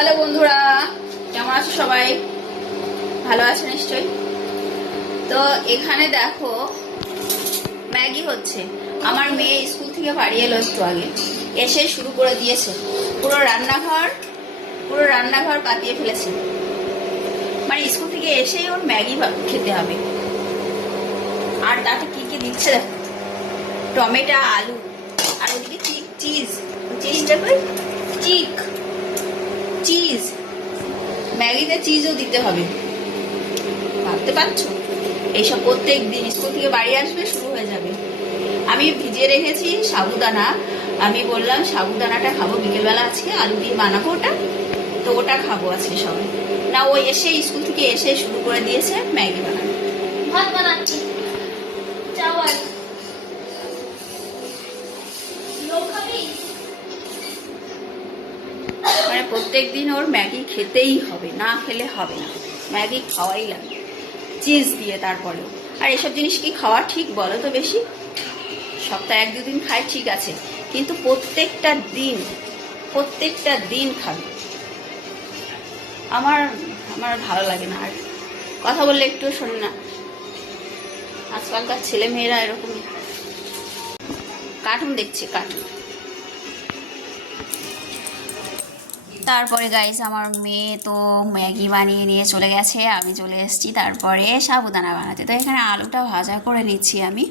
Hello বন্ধুরা, কেমন আছো সবাই? ভালো আছে নিশ্চয়ই। তো এখানে দেখো ম্যাগি হচ্ছে। আমার মেয়ে স্কুল থেকে বাড়ি এলো একটু আগে, এসে শুরু করে দিয়েছে। পুরো রান্নাঘর পাতিয়ে ফেলেছে। মানে স্কুল থেকে এসেই ওর ম্যাগি খেতে হবে। আর তাতে কি কি দিচ্ছে দেখো, টমেটো, আলু, আর ওদিকে চিজ দেখো, চিজ ম্যাগিতে চিজও দিতে হবে। ভাবতে পারছো? এইসব প্রত্যেক দিন স্কুল থেকে বাড়ি আসবে শুরু হয়ে যাবে। আমি ভিজিয়ে রেখেছি সাবুদানা। আমি বললাম সাবুদানাটা খাবো বিকেলবেলা, আজকে আলু দিয়ে বানাবো ওটা, তো ওটা খাবো আজকে সবাই। না, ও এসে স্কুল থেকে এসে শুরু করে দিয়েছে ম্যাগি বানানো। ভাত বানাচ্ছি, চাওয়াল মানে প্রত্যেক দিন ওর ম্যাগি খেতেই হবে, না খেলে হবে না। ম্যাগি খাওয়াই লাগে চিজ দিয়ে। তারপরেও আর এসব জিনিস কি খাওয়া ঠিক বলো তো? বেশি সপ্তাহে 1-2 দিন খাই ঠিক আছে, কিন্তু প্রত্যেকটা দিন খাবে। আমার ভালো লাগে না। আর কথা বললে একটু শোনে না। আজকালকার ছেলে মেয়েরা এরকম কার্টুন দেখছে, কার্টুন। তারপরে গাইস আমার মেয়ে তো ম্যাগি বানিয়ে নিয়ে চলে গেছে, আমি চলে এসেছি তারপরে সাবুদানা বানাতে। তো এখানে আলুটা ভাজা করে নিচ্ছি আমি।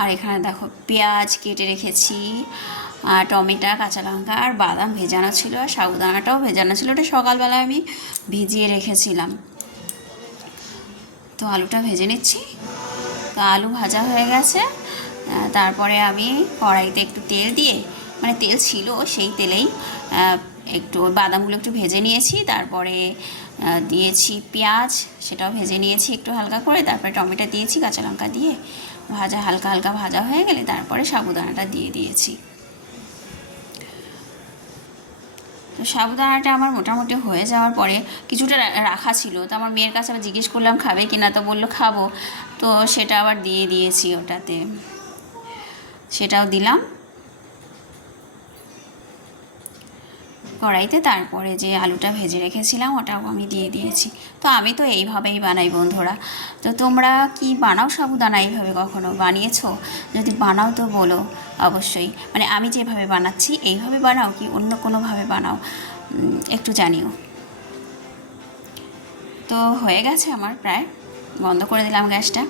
আর এখানে দেখো পেঁয়াজ কেটে রেখেছি, টমেটো, কাঁচা লঙ্কা আর বাদাম ভেজানো ছিল, আর সাবুদানাটাও ভেজানো ছিল। ওটা সকালবেলা আমি ভিজিয়ে রেখেছিলাম। তো আলুটা ভেজে নিচ্ছি। তো আলু ভাজা হয়ে গেছে। তারপরে আমি কড়াইতে একটু তেল দিয়ে, মানে তেল ছিল সেই তেলেই একটু বাদামগুলো একটু ভেজে নিয়েছি। তারপরে দিয়েছি পেঁয়াজ, সেটাও ভেজে নিয়েছি একটু হালকা করে। তারপরে টমেটো দিয়েছি, কাঁচা লঙ্কা দিয়ে হালকা ভাজা হয়ে গেলে তারপরে সাবুদানাটা দিয়ে দিয়েছি। তো সাবুদানাটা আমার মোটামুটি হয়ে যাওয়ার পরে কিছুটা রাখা ছিল। তো আমার মেয়ের কাছে আবার জিজ্ঞেস করলাম খাবে কিনা, তো বললো খাবো। তো সেটা আবার দিয়ে দিয়েছি ওটাতে, সেটাও দিলাম কড়াইতে। তারপরে যে আলুটা ভেজে রেখেছিলাম ওটাও আমি দিয়ে দিয়েছি। তো আমি তো এইভাবেই বানাই বন্ধুরা। তো তোমরা কি বানাও সাবুদানা এইভাবে? কখনো বানিয়েছো? যদি বানাও তো বলো অবশ্যই। মানে আমি যেভাবে বানাচ্ছি এইভাবে বানাও কি অন্য কোনোভাবে বানাও, একটু জানিও। তো হয়ে গেছে আমার প্রায়, বন্ধ করে দিলাম গ্যাসটা।